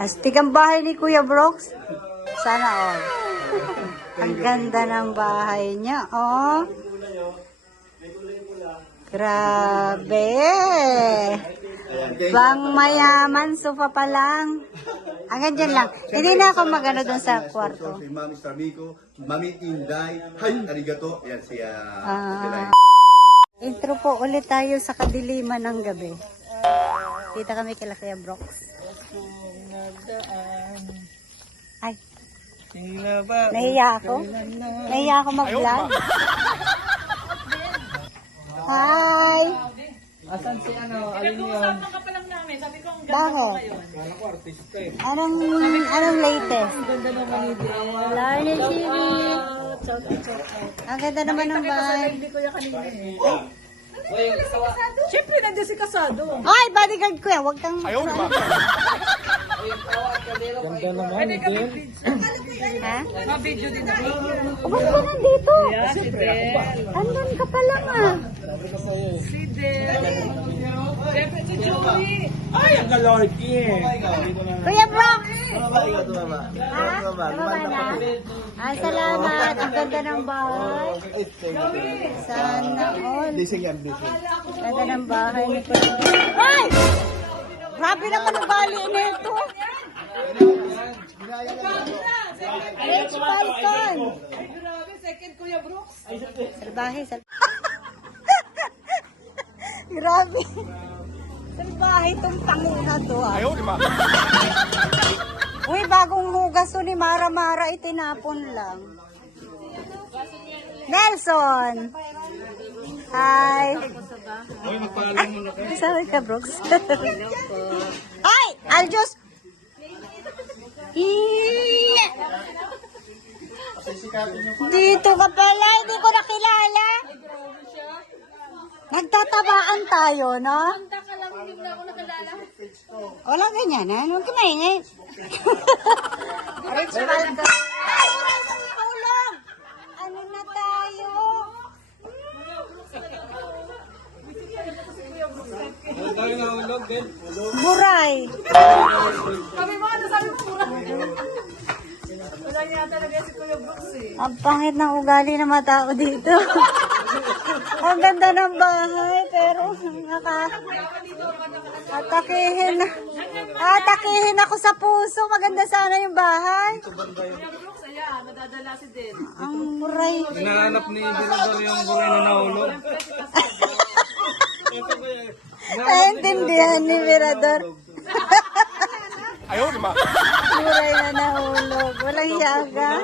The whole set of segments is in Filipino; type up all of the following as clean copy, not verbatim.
Astig ang bahay ni Kuya Brooks. Sana all. Ang ganda ng bahay niya, oh. Grabe. Bang mayaman, sofa pa lang. Hanggang dyan lang. Hindi na ako magano dun sa kwarto. Si Mami Starmico, Mami Inday, hay, arigato. Yan siya. Intro po ulit tayo sa kadiliman ng gabi. Kita kami kila Kuya Brooks. Ay. Nahiya ako. Nahiya ako mag-vlog. Hi! Asan si ano? Alin yun? Bakit? Anong latest? Larry TV. Ang ganda naman ng bahay. Siyempre, nandiyan si Kasado. Ay, bodyguard ko yan. Huwag kang... Ayaw naman. Ganda naman, din. Ha? Ma-video din ako. O, ba't ka nandito? Siyempre, ako ba? Andun ka pa lang ah. Si Del. Siyempre, si Joey. Ay, ang galorky eh. Kuya Brooks! Arigato, Mama. Ha? Tumama na? Ah, salamat. Ang ganda ng bahay. Sana all. Blessing yan, blessing. Ganda ng bahay ni Kuya. Ay! Grabe naman ang bali nito. Rich Falcon. Second Kuya Brooks. Salbahe, Grabe. Salbahe itong tangin na to ah. Ayaw, di ba? Uy, bagong hugas to ni Mara itinapon lang. Nelson! Hi! Sabi ka, Brooks? Ay! Aljos! Dito ka pala, hindi ko nakilala. Nagtatabaan tayo, no? Wala ganyan, ha? Huwag ka maingay. Rich Falcon. Ay, wala isang nakaulong. Ano na tayo? Buray. Kami mga nasabi mo, wala niya talaga si Kuya Brooks eh. Ang pangit ng ugali ng mga tao dito. Ang ganda ng bahay, pero atakihin ako sa puso. Maganda sana yung bahay. Kuya Brooks, ayan, nadadala si Del. Ang buray. Hinahanap ni Dinador yung buhay na nahulog. Naintindihan ni Mirador. Ayaw, di ba? Buray na nahulog. Walang yaga.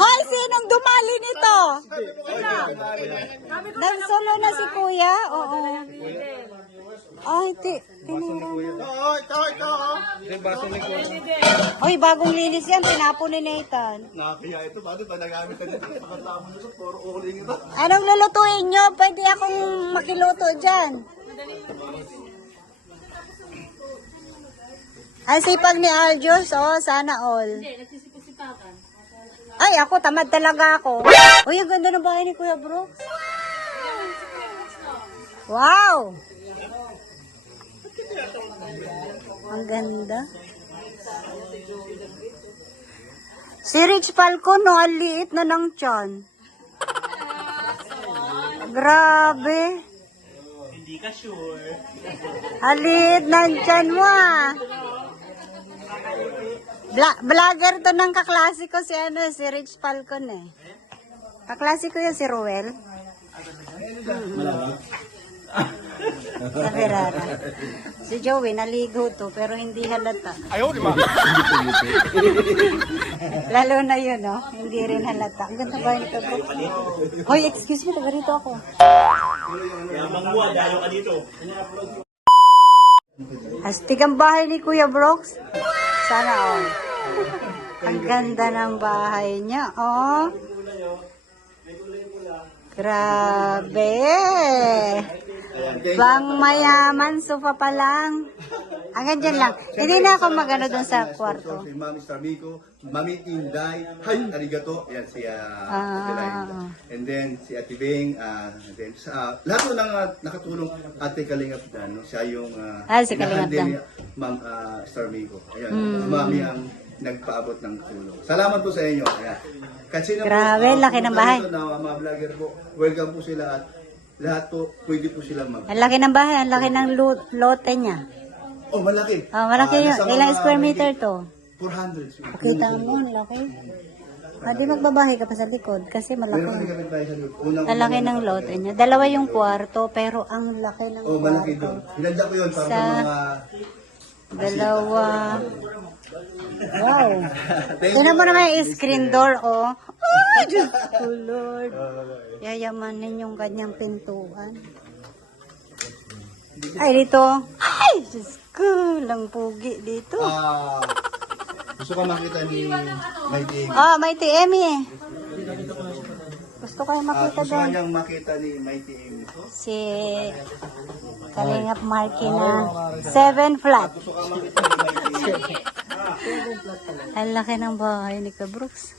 Hoy, sinong dumali nito? Nagsolo na si Kuya? Oo. Ay, tinira na. Hindi, baso ni ko. Hoy, bagong linis yan. Tinapon ni Nathan. Nakakaya ito, paano ba nagamit na dito? Pagkatapon nito, puro uling ito. Anong lulutuin nyo? Pwede akong makiluto dyan. Ang sipag ni Aljos, oh, sana all. Ay, ako, tamad talaga ako. Uy, ang ganda ng bahay ni Kuya Brooks. Wow! Ang ganda. Si Rich Falcon, no, ang liit na ng tiyan. Grabe. Hindi ka sure. Ang liit ng tiyan mo, ah. Vlogger to ng kaklasiko si si Rich Falcon eh. Kaklasiko yan si Ruel. Sa Ferrara. Si Joey naligo to pero hindi halata. Ayaw, di ba? Lalo na yun, no? Hindi rin halata. Ang ganda ba nito, bro? Hoy, excuse me, taga rito ako. Astig ang bahay ni Kuya Brooks. Sana all. Ang ganda ng bahay niya, oh. Grabe. Bang mayaman, sofa pa lang. Hanggang dyan lang. Hindi na ako magano doon sa kwarto. Si Mami Starmico, Mami Inday, hi, arigato. Yan si Ate Liza. And then si Ate Bing, and then lahat po ng nakatulong Ate Kalingap Dan, no? Siya yung Si Kalingap Dan. ni Ma'am Starmico. Ayan, Mami ang nagpaabot ng tulong. Salamat po sa inyo. Ayan. Kasi Grabe, laki ng bahay. Na mga vlogger po, welcome po sila at lahat po, pwede po silang Ang laki ng bahay, ang laki ng lote niya. Oh, malaki. Malaki yun. Nasa Ilang mga square meter mahigit to? 400. Kita mo, ang laki. Di magbabahay ka pa sa likod kasi Meron kami malaki. kapit bahay sa likod. Unang- Ang laki ng lote niya. Dalawa yung kwarto, pero ang laki ng Oh, malaki kwarto. doon. Hinanda ko yun para sa Sa- mga... Dalawa. Wow. Tingnan mo naman yung screen door, oh. Ay, Diyos ko, Lord. Yayamanin yung kanyang pintuan. Ay, dito. Ay, Diyos ko. Lang pugi dito. Gusto ko makita ni Mighty Amy. May TM eh. Gusto ko yung makita Gusto ko doon. niyang makita ni Mighty Amy. Si Kalingap Marky na 7 flat. Gusto ko makita ni Mighty Amy. Ang laki ng bahay ni Ka Brooks.